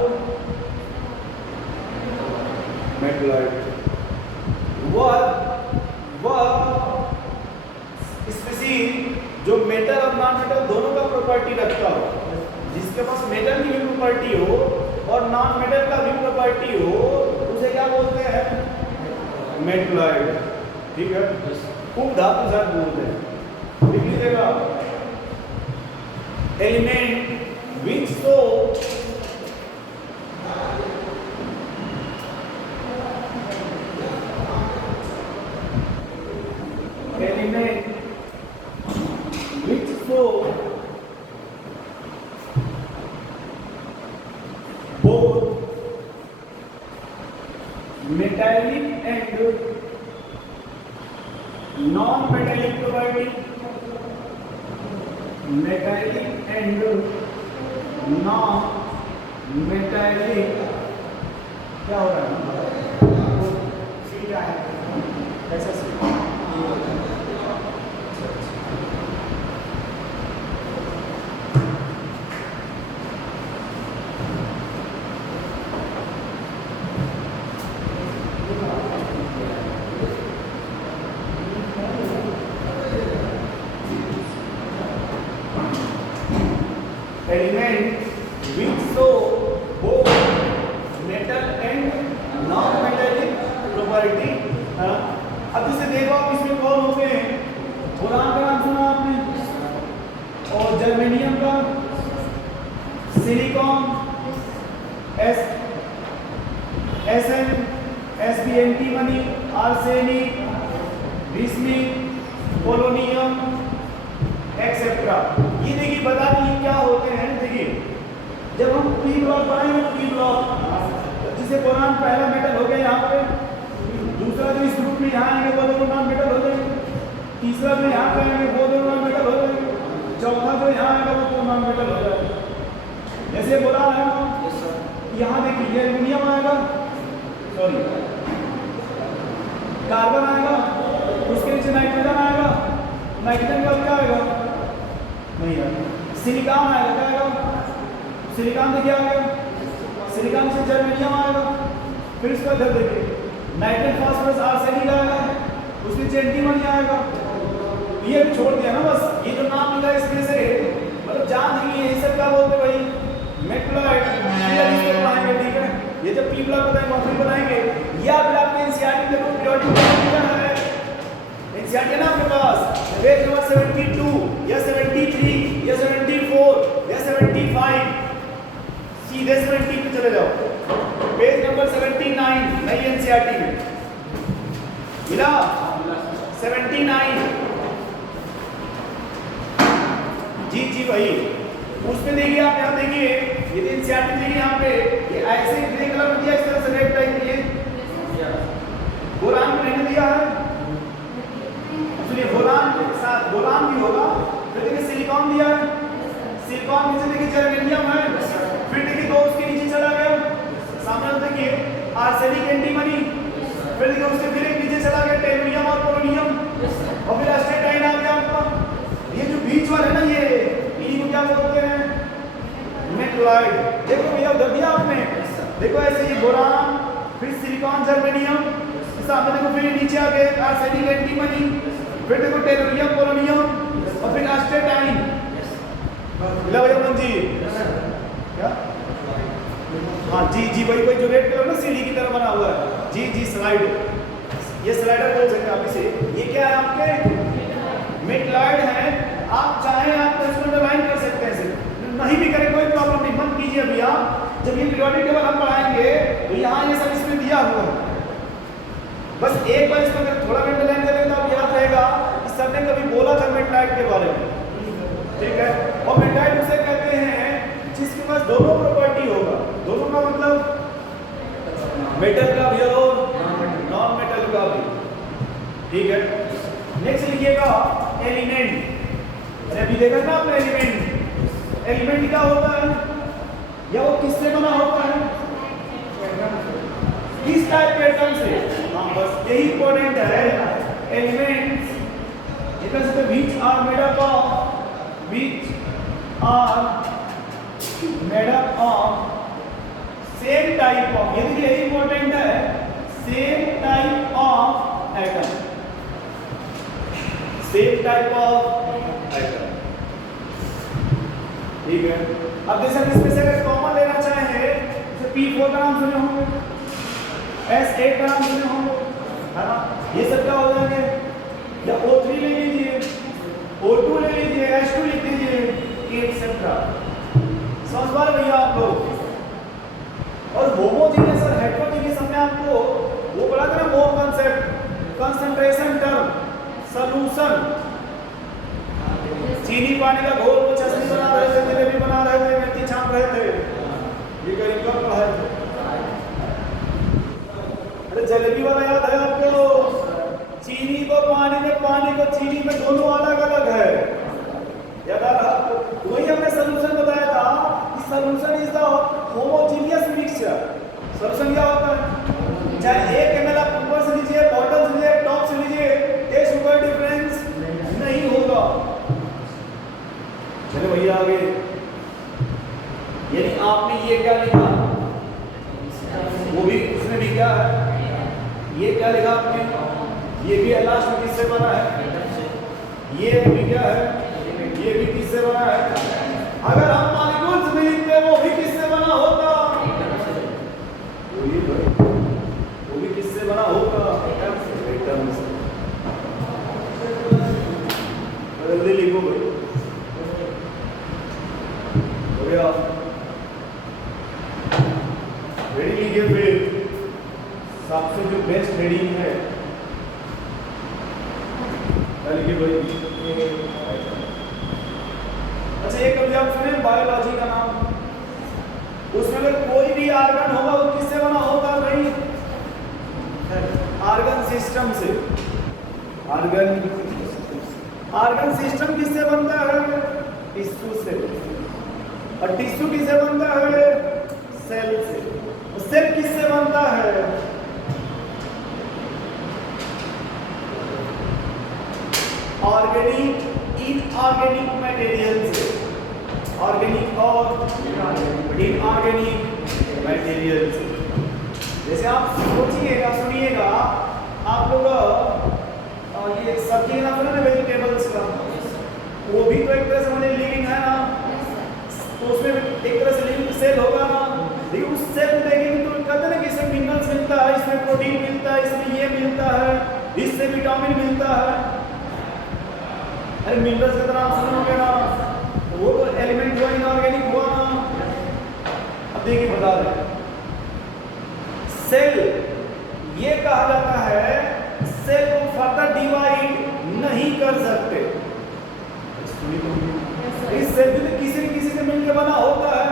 मेटलॉइड। वह स्पीशीज जो मेटल और नॉन मेटल दोनों का प्रॉपर्टी रखता हो, जिसके पास मेटल की भी प्रॉपर्टी हो और नॉन मेटल का भी प्रॉपर्टी हो, उसे क्या बोलते हैं? मेटलॉइड। ठीक है, उपधातु सर बोलते हैं। लिख लीजिएगा element which show both metallic and non-metallic property, metallic and non-metallic क्या हो रहा है? क्या है ऐसा element which show both metal and non-metallic property। अब जैसे एसएन, एसबीएनटी मनी, आर्सेनिक, बिस्मिथ, पोलोनियम एक्सेट्रा। ये देखिए बता दिए क्या होते हैं। देखिए जब हम पी ब्लॉक बनाएंगे तो पी ब्लॉक जिसे बोरान पहला मेटल हो गया यहाँ पे, दूसरा जो इस ग्रुप में यहाँ आएंगे वो दोनों नॉन मेटल हो जाएंगे, तीसरा जो यहाँ पे आएंगे वो दोनों नॉन मेटल हो जाएंगे, चौथा जो यहाँ आएगा वो दो नॉन मेटल हो जाएगा। जैसे बोरान है यहाँ देखिए ये एल्यूमिनियम आएगा, सॉरी कार्बन आएगा, उसके नीचे नाइट्रोजन आएगा, नाइट्रोजन का क्या आएगा नहीं आएगा, सिलिकॉन आएगा, क्या आएगा सिलिकॉन देखिए आ गया, सिलिकॉन से जर्मेनियम आएगा, फिर इसका इधर देखिए नाइट्रोजन फास्फोरस आर्सेनिक आएगा, उसके नीचे एंटीमनी आएगा। ये भी छोड़ दिया ना बस, ये जो नाम लिखा है इसमें से मतलब जान लीजिए ये सब क्या बोलते भाई मेटलॉइड, इसको बनाएंगे ठीक है। ये जब पी ब्लॉक बताएंगे वहाँ फिर बनाएंगे। या फिर आपके एनसीईआरटी में पीरियोडिक टेबल क्या है, एनसीईआरटी है ना आपके पास, पेज नंबर 72 या 73 या 74 या 75, सीधे 70 पे चले जाओ, पेज नंबर 79 नई एनसीईआरटी में मिला 79। जी भाई उसमें देखिए आप यहाँ देखिए ये एनसीईआरटी देखिए यहाँ पे ये ऐसे ग्रे कलर में दिया, इस तरह से रेड टाइप ये बोरान में नहीं दिया है, इसलिए बोरान के साथ बोरान भी होगा। फिर देखिए सिलिकॉन दिया है, सिलिकॉन नीचे देखिए जर्मेनियम है, फिर देखिए दो उसके नीचे चला गया सामने देखिए आर्सेनिक एंटीमनी, फिर देखिए उसके फिर एक नीचे चला गया टेलुरियम और पोलोनियम, और फिर एस्टेटाइन आ गया आपका। ये जो बीच वाला है ना ये इन्हीं को क्या बोलते हैं मेटलॉइड। देखो भैया उधर दिया आपने, देखो ऐसे ये बोरान, फिर सिलिकॉन जर्मेनियम, सामने देखो फिर नीचे आ गए आर्सेनिक एंटीमनी, फिर देखो टेलुरियम पोलोनियम और फिर एस्टेटाइन। मिला भैया मन जी क्या? हाँ जी वही जो रेड कलर ना सीढ़ी की तरह बना हुआ है, जी स्लाइड, ये स्लाइडर बोल सकते हैं आप इसे। ये क्या है आपके मेटलॉइड है, आप चाहे आप इसको अंडरलाइन कर सकते हैं, सिर्फ नहीं भी करें कोई प्रॉब्लम नहीं, मत कीजिए अभी। आप जब ये पीरियोडिक टेबल हम पढ़ाएंगे तो यहाँ ये सब इसमें दिया हुआ है, बस एक बार इसको अगर थोड़ा भी अंडरलाइन करेंगे तो आप याद रहेगा कि सर ने कभी बोला था मेटलॉइड के बारे में, ठीक है। और मेटलॉइड उसे कहते हैं जिसके पास दोनों प्रॉपर्टी होगा, दोनों का मतलब मेटल का भी और नॉन मेटल का भी, ठीक है। नेक्स्ट लिखिएगा एलिमेंट। अभी देखा ना आपने एलिमेंट क्या होता है या वो किससे बना होता है, किस टाइप के एटम से, हाँ बस यही इंपॉर्टेंट है। Elements which are made up of same type of, ये देखिए यही इंपॉर्टेंट है, same type of atom, same type of atom, ठीक है। अब जैसे हम इसमें से अगर कॉमन लेना चाहें जैसे P4 का नाम सुने होंगे, S8 का नाम सुने होंगे, है ना, ये सब क्या हो जाएंगे, या O3 ले लीजिए, O2 ले लीजिए, H2 लिख दीजिए, एक्सेट्रा। समझ पा रहे भैया आप लोग। और होमोजेनियस और हेटेरोजेनियस हमने आपको वो पढ़ा था ना, वो कांसेप्ट, कंसंट्रेशन टर्म, सॉल्यूशन, चीनी पानी का घोल को चटनी बना रहे थे, जलेबी बना रहे थे, मेथी छाप रहे थे, ये कहीं कब पढ़ा है? अरे जलेबी वाला याद है आपको? चीनी को पानी में, पानी को चीनी में, दोनों अलग अलग है, याद आ रहा? वही हमने सॉल्यूशन बताया था कि solution is the homogeneous mixture. Solution क्या होता है, चाहे 1 ml आप ऊपर से लीजिए, बॉटम से लीजिए, टॉप से लीजिए, टेस्ट में कोई डिफरेंस नहीं होगा। चलो भैया आगे, यानी आपने ये क्या लिखा, वो भी उसने भी क्या है, ये क्या लिखा आपने, ये भी लास्ट में किससे बना है, ये भी क्या है, ये भी किससे बना है। अगर हम मॉलिक्यूल्स में लिखते वो भी किससे बना होगा, वो भी किससे बना होगा, एटम से। जल्दी लिखो भाई, हो गया, रेडी लीजिए फिर। सबसे जो बेस्ट हेडिंग है अच्छा, ये कभी आप सुने बायोलॉजी का नाम? उसमें अगर कोई भी ऑर्गन होगा वो किससे बना होगा भाई? ऑर्गन सिस्टम से। ऑर्गन सिस्टम किससे बनता है? टिश्यू से। और टिश्यू किससे बनता है? सेल से। सेल किससे बनता है? ऑर्गेनिक इनऑर्गेनिक मटेरियल से। ऑर्गेनिक और इनऑर्गेनिक मटेरियल से। जैसे आप सोचिएगा, सुनिएगा, आप लोग ये सब्जी का नाम ना, वेजिटेबल्स का, वो भी तो एक तरह से हमारे लिविंग है ना, तो उसमें एक तरह से लिविंग सेल होगा ना। लेकिन उस सेल को देखेंगे तो कहते हैं ना कि इसमें मिनरल्स मिलता है, इसमें प्रोटीन मिलता है, इसमें ये मिलता है, इससे विटामिन मिलता है। अरे मिनरल्स का नाम सुनोगे ना, वो तो एलिमेंट हुआ, इनऑर्गेनिक हुआ ना। अब देखिए बता रहे सेल, ये कहा जाता है सेल को फर्दर डिवाइड नहीं कर सकते। इस सेल भी किसी न किसी से मिलकर बना होता है।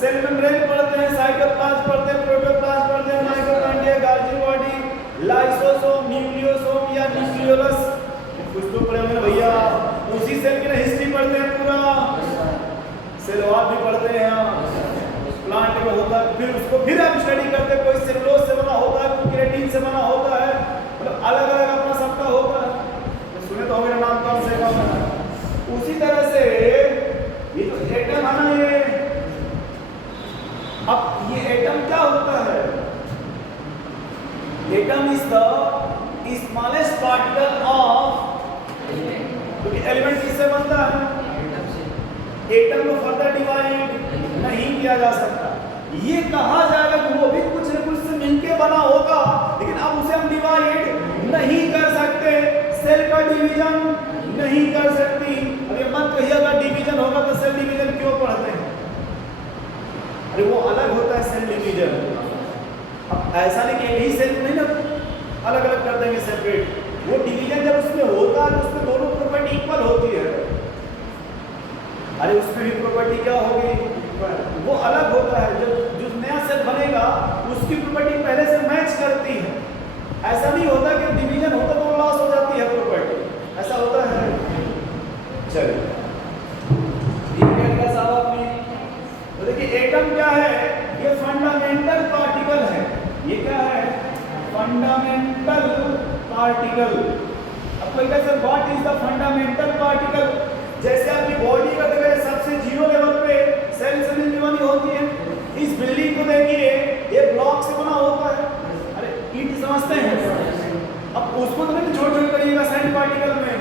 सेल मेम्ब्रेन पढ़ते हैं, साइटोप्लाज्म पढ़ते हैं, प्रोटोप्लाज्म पढ़ते हैं, mitochondria, Golgi body, lysosome, nucleosome या न्यूक्लियोलस, कुछ तो पढ़े होंगे भैया। उसी सेल की हिस्ट्री पढ़ते हैं, पूरा सेलवाल भी पढ़ते हैं। प्लांट में होता है, फिर उसको फिर आप स्टडी करते हैं, कोई सेलुलोज से बना होता है, कोई केराटिन से बना होता है, मतलब अलग अलग अपना सबका होता है। तो सुने तो मेरा नाम कौन से का है। उसी तरह से ये तो एटम है ना, ये अब ये एटम क्या होता है? Atom is the smallest particle of, क्योंकि एलिमेंट किससे बनता है? एटम को फर्दर डिवाइड नहीं किया जा सकता। ये कहा जाएगा कि वो भी कुछ न कुछ से मिलके बना होगा, लेकिन अब उसे हम डिवाइड नहीं कर सकते। सेल का डिवीजन नहीं कर सकती। अरे मत कहिएगा डिवीजन होगा तो सेल डिवीजन क्यों पढ़ते हैं? अरे वो अलग होता है सेल डिवीजन। अब ऐसा नहीं कि यही सेल नहीं ना अलग अलग कर देंगे सेपरेट। वो डिवीजन जब उसमें होता है तो उसमें दोनों प्रॉपर्टी इक्वल होती है। अरे उसमें भी प्रॉपर्टी क्या होगी? वो अलग होता है। जब जो नया सेल बनेगा उसकी प्रॉपर्टी पहले से मैच करती है। ऐसा नहीं होता कि डिवीजन होता तो लॉस हो जाती है प्रॉपर्टी, ऐसा होता है। चलिए ये क्या लिखा साहब आपने? तो देखिए एटम क्या है? ये फंडामेंटल पार्टिकल है। ये क्या है? Fundamental particle. अब कोई कहे sir what is the fundamental particle? जैसे आपकी बॉडी का देखिए सबसे जीरो लेवल पे सेल से मिलने वाली होती है। इस बिल्डिंग को देखिए, ये ब्लॉक से बना होता है। अरे ईंट समझते हैं? अब उसको तो नहीं जोड़ जोड़ करिएगा सैंड पार्टिकल में।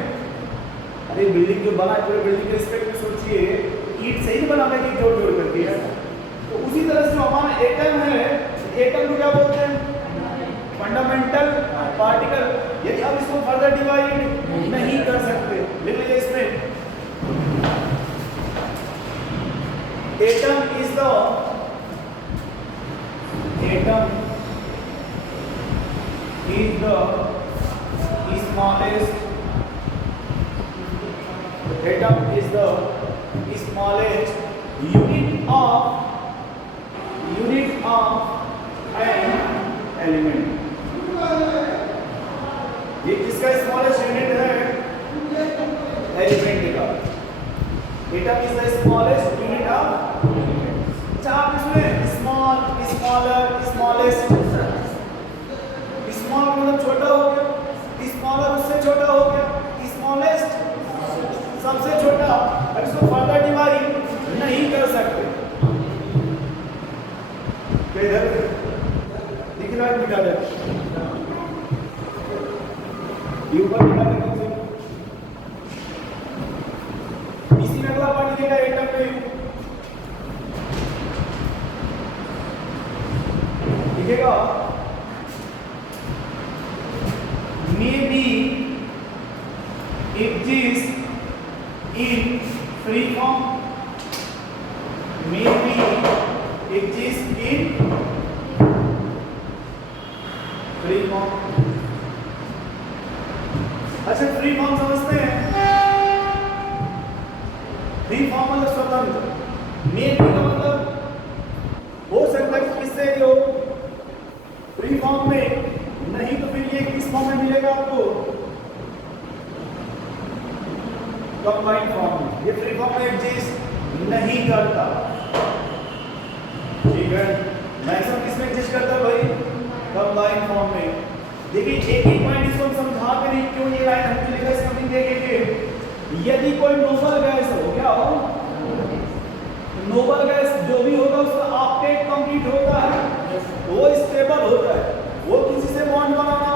अरे बिल्डिंग जो बना है, पूरे बिल्डिंग के रिस्पेक्ट में सोचिए, ईंट से ही बनाने की जोड़ जोड़ करती है। तो उसी तरह से जो हमारा एटम है, एटम को क्या बोलते हैं? Fundamental particle. यदि अब इसको फर्दर डिवाइड नहीं कर सकते, लिख लीजिए इसमें atom is the smallest unit of an element। ये किसका स्मॉलेस्ट यूनिट है? एलिमेंट का। Atom is the smallest unit of. अच्छा आप इसमें स्मॉल, स्मॉलर, स्मॉलेस्ट, स्मॉल मतलब छोटा हो गया, स्मॉलर उससे छोटा हो गया, स्मॉलेस्ट सबसे छोटा। अब इसको फर्दर डिवाइड नहीं कर सकते। इधर दिखना मिटा दे, ऊपर मिटा दे। इसी में अगला पार्ट लिखेगा एटम में, लिखेगा maybe exist in free form, maybe exist in form में, नहीं तो फिर ये किस फॉर्म में मिलेगा आपको? कंबाइंड फॉर्म में। ये फ्री फॉर्म में एग्जिस्ट नहीं करता, ठीक है। मैक्सिमम किस में एग्जिस्ट करता है भाई? कंबाइंड फॉर्म में। देखिए एक ही पॉइंट इसको हम समझा के नहीं, क्यों ये लाइन हमने लिखा है, इसमें देखेंगे। यदि कोई नोबल गैस हो, क्या हो? नोबल गैस जो भी होगा उसका ऑक्टेट कंप्लीट होता है, वो स्टेबल होता है, वो किसी से बॉन्ड बनाना।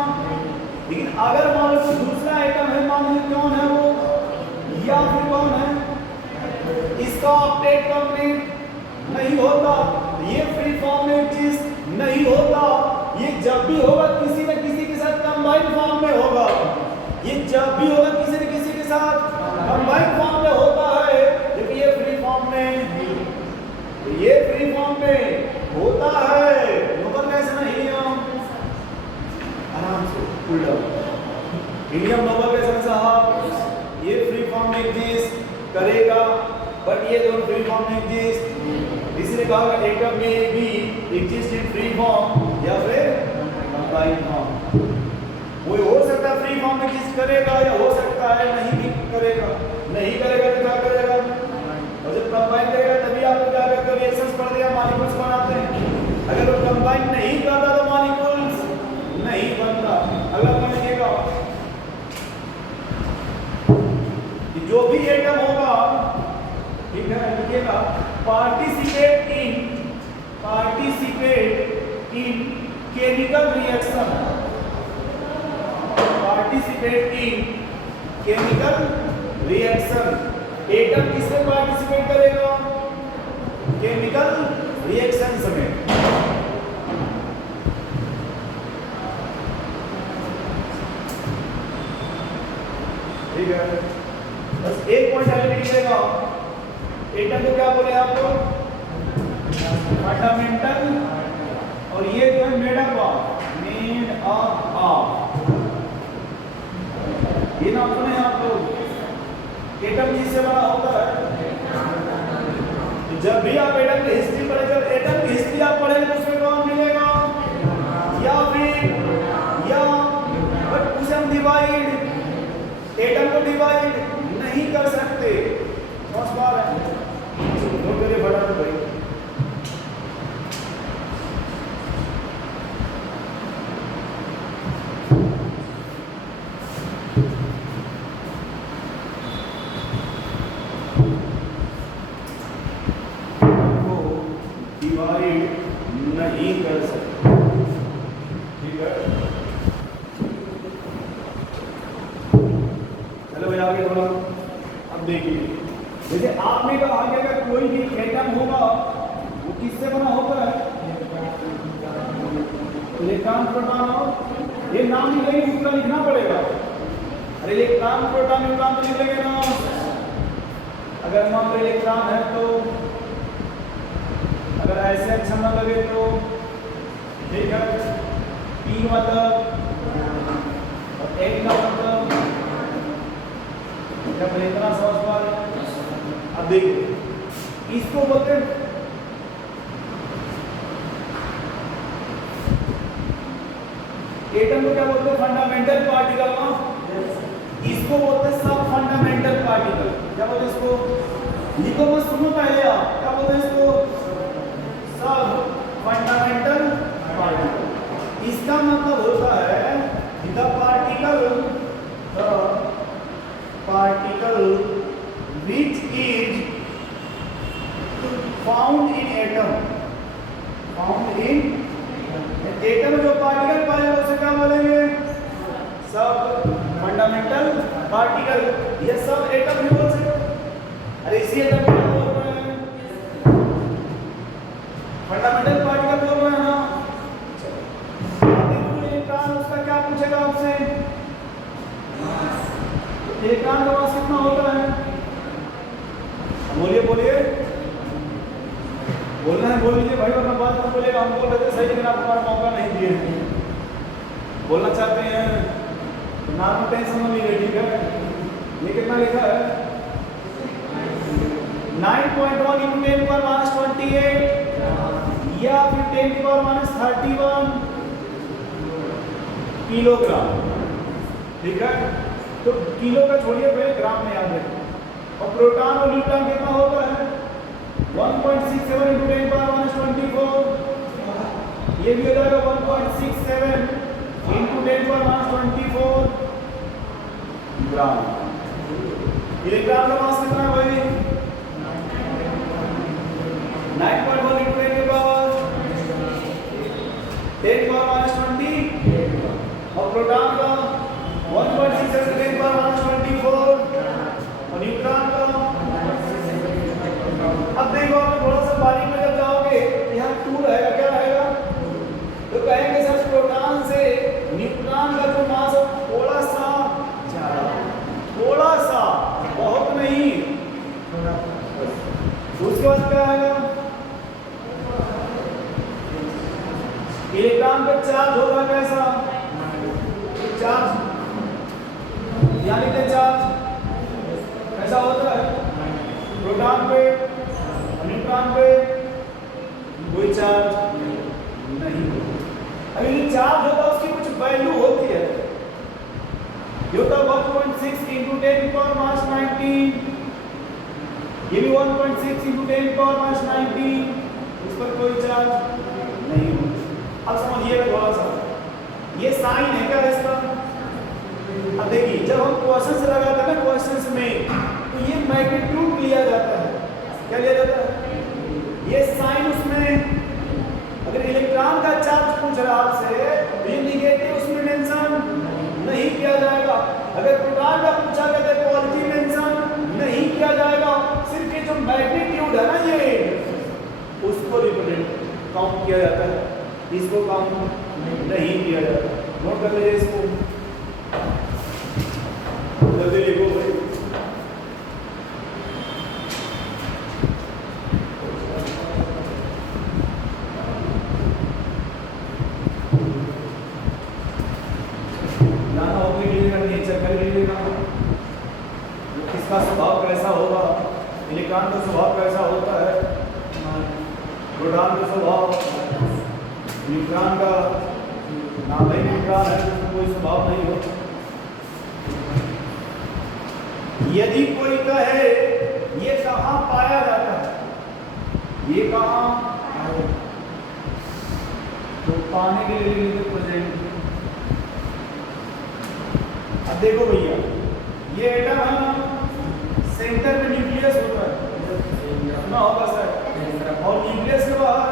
लेकिन अगर मान लो दूसरा आइटम है, मान लो कौन है वो, या फिर कौन है, इसका ऑक्टेट कंप्लीट नहीं होता, ये फ्री फॉर्म में एग्जिस्ट नहीं होता। ये जब भी होगा किसी न किसी के साथ कंबाइंड फॉर्म में होगा। ये जब भी होगा किसी न किसी के साथ कंबाइंड फॉर्म में होता है, क्योंकि ये फ्री फॉर्म में होता है। नोबल गैस है ना हीलियम, आराम से उल्टा हीलियम नोबल गैस है साहब, ये फ्री फॉर्म में एग्जिस्ट करेगा, बट ये दोनों फ्री फॉर्म में एग्जिस्ट, इसलिए कहा एटम में भी एग्जिस्ट इन फ्री फॉर्म या फिर कंबाइंड फॉर्म। वो हो सकता है फ्री फॉर्म में एग्जिस्ट करेगा, या हो सकता है नहीं भी करेगा। नहीं करेगा तो क्या करेगा? और जब कंबाइन करेगा तभी आपको क्या करते हो, रिएक्शंस पढ़ दिया, मॉलिक्यूल्स बनाते हैं। अगर वो कंबाइन नहीं करता तो मॉलिक्यूल्स नहीं बनता। अगर मैं लिखेगा कि जो भी एटम होगा, ठीक है, लिखिएगा participate in chemical reaction, participate in chemical reaction. Atom किसमें पार्टिसिपेट करेगा? केमिकल रिएक्शंस में। ठीक है, बस एक पॉइंट आगे लिखिएगा। एटम को क्या बोले आपको? फंडामेंटल, और ये जो है मेड अप ऑफ, ये नाम सुने आप लोग? एटम जिससे बना होता है। तो जब भी आप एटम की हिस्ट्री पढ़े, जब एटम की हिस्ट्री आप पढ़ेंगे तो उसमें कौन मिलेगा? या फिर या बट उसे हम डिवाइड, एटम को डिवाइड नहीं कर सकते। समझ पा रहे हैं? नोट करिए फटाफट भाई। डिवाइड नहीं कर सकते, ठीक है। चलो भाई आगे थोड़ा। अब देखिए, जैसे आपने कहा कि अगर कोई भी एटम होगा वो किससे बना होता है? इलेक्ट्रॉन प्रोटॉन, और ये नाम लिखेंगे, पूरा लिखना पड़ेगा। अरे इलेक्ट्रॉन प्रोटॉन न्यूट्रॉन तो लिख लेंगे ना। अगर मान लो इलेक्ट्रॉन है तो अगर ऐसे अच्छा ना लगे तो ठीक है, पी मतलब और एक का मतलब जब इतना समझ पा रहे। अब देखिए इसको बोलते हैं एटम को क्या बोलते हैं? फंडामेंटल पार्टिकल ना। इसको बोलते हैं सब फंडामेंटल पार्टिकल। क्या बोलते हैं इसको? लिखो मत, सुनो पहले आप। क्या बोलते हैं इसको? सब फंडामेंटल पार्टिकल। इसका मतलब होता है the particle which is found in atom, atom में जो पार्टिकल पाए उसे क्या बोलेंगे? सब फंडामेंटल पार्टिकल। ये सब एटम ही बोल सकते। अरे इसी एटम को बोल रहे हैं फंडामेंटल पार्टिकल बोल रहे हैं ना। इलेक्ट्रॉन उसका क्या पूछेगा आपसे? इलेक्ट्रॉन का मास कितना होता है? बोलिए बोलिए, बोलना है बोल लीजिए भाई, वरना बात मत बोलिएगा। हम बोल रहे थे सही, लेकिन आप हमारा मौका नहीं दिए। बोलना चाहते हैं तो नाम टेंशन में लीजिए, ठीक है। ये कितना लिखा है? 9.1 × 10⁻28 या फिर 10⁻31 किलोग्राम, ठीक है। तो किलो का छोड़िए, पहले ग्राम में याद रखें। और प्रोटॉन और न्यूट्रॉन कितना होता है 1.67 × 10⁻²4, ये भी हो जाएगा 1.67 × 10⁻²4 ग्राम। इलेक्ट्रॉन का मास कितना है भाई 9.1 × 10⁻20 और प्रोटॉन का 1.67 × 10⁻²4 और न्यूट्रॉन का। अब देखो आप थोड़ा सा बारीक में जब जाओगे यहाँ 2 रहेगा, क्या रहेगा, तो कहेंगे सर प्रोटॉन से न्यूट्रॉन का जो मास है थोड़ा सा ज्यादा, थोड़ा सा, बहुत नहीं। उसके बाद क्या आएगा, इलेक्ट्रॉन पे चार्ज होगा कैसा, चार्ज यानी कि चार्ज कैसा होता है, प्रोटॉन पे न्यूट्रॉन पे कोई चार्ज नहीं। अभी ये चार्ज होता है उसकी कुछ वैल्यू होती है, ये होता है 1.6 × 10⁻19, ये भी 1.6 × 10⁻19, इस पर कोई चार्ज नहीं होता। अब समझिएगा थोड़ा सा, ये साइन है क्या इसका। अब देखिए जब हम क्वेश्चन से लगाते हैं ना, क्वेश्चंस में तो ये मैग्नीट्यूड लिया जाता है, क्या लिया जाता है, ये साइन उसमें। अगर इलेक्ट्रॉन का चार्ज पूछ रहा है आपसे तो ये निगेटिव उसमें मेंशन नहीं किया जाएगा। अगर प्रोटॉन का पूछा गया तो पॉजिटिव मेंशन नहीं किया जाएगा, सिर्फ ये जो मैग्नीट्यूड है ना ये उसको रिप्रेजेंट काउंट किया जाता है, इसको काउंट नहीं किया जाता। नोट कर लीजिए इसको, जल्दी लिखो भाई। इसका स्वभाव कैसा होगा, इलेक्ट्रॉन का स्वभाव कैसा होता है, प्रोटॉन का स्वभाव, न्यूट्रॉन का नाम ही न्यूट्रॉन है, उसमें कोई स्वभाव नहीं होता। यदि कोई कहे ये कहाँ पाया जाता है, ये कहाँ, तो पाने के लिए प्रेजेंट। अब देखो भैया ये एटम है ना, सेंटर में न्यूक्लियस होता है ना, होगा सर, और न्यूक्लियस के बाहर,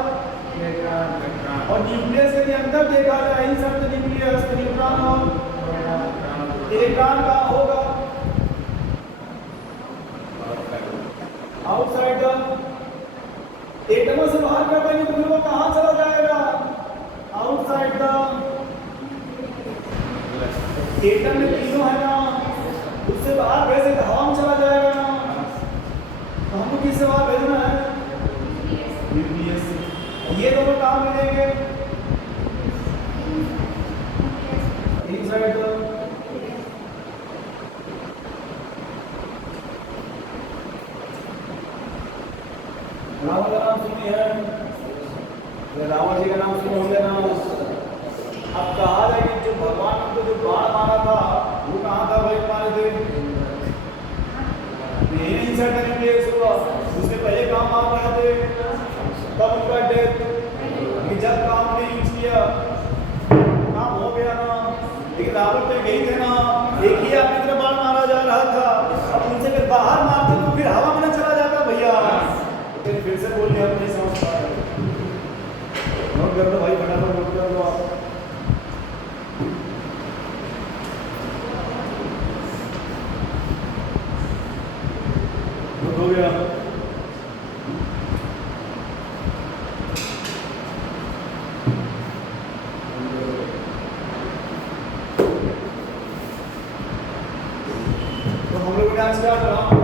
और न्यूक्लियस के अंदर देखा जाए इन सब न्यूक्लियस न्यूट्रॉन और इलेक्ट्रॉन का होगा आउटसाइड द एटम से बाहर कर देंगे तो फिर वो कहाँ चला जाएगा, आउटसाइड द एटम में तीनों है ना, उससे बाहर भेजे तो हवा में चला जाएगा ना, तो हमको किससे बाहर भेजना है, न्यूक्लियस से। ये दोनों कहाँ मिलेंगे, इनसाइड द रावण का नाम सुनी है, रावण जी का नाम सुने होंगे ना। अब कहा जाए कि जो भगवान को जो बाण मारा था वो कहाँ था भाई, मारे थे यही इंसर्ट न्यूक्लियस हुआ, उसके पहले काम मार रहे थे तब उनका डेथ, जब काम ने यूज किया काम हो गया ना। लेकिन रावण तो गई थे ना, एक ही आपकी तरफ बाण मारा जा रहा था, अब उनसे फिर बाहर मारते तो फिर हवा में न चला जाता भैया। फिर से बोलिए, आप नहीं समझ पा रहे, नोट कर लो भाई, फटाफट नोट कर लो आप। हो गया, तो हम लोग डांस स्टार्ट करा।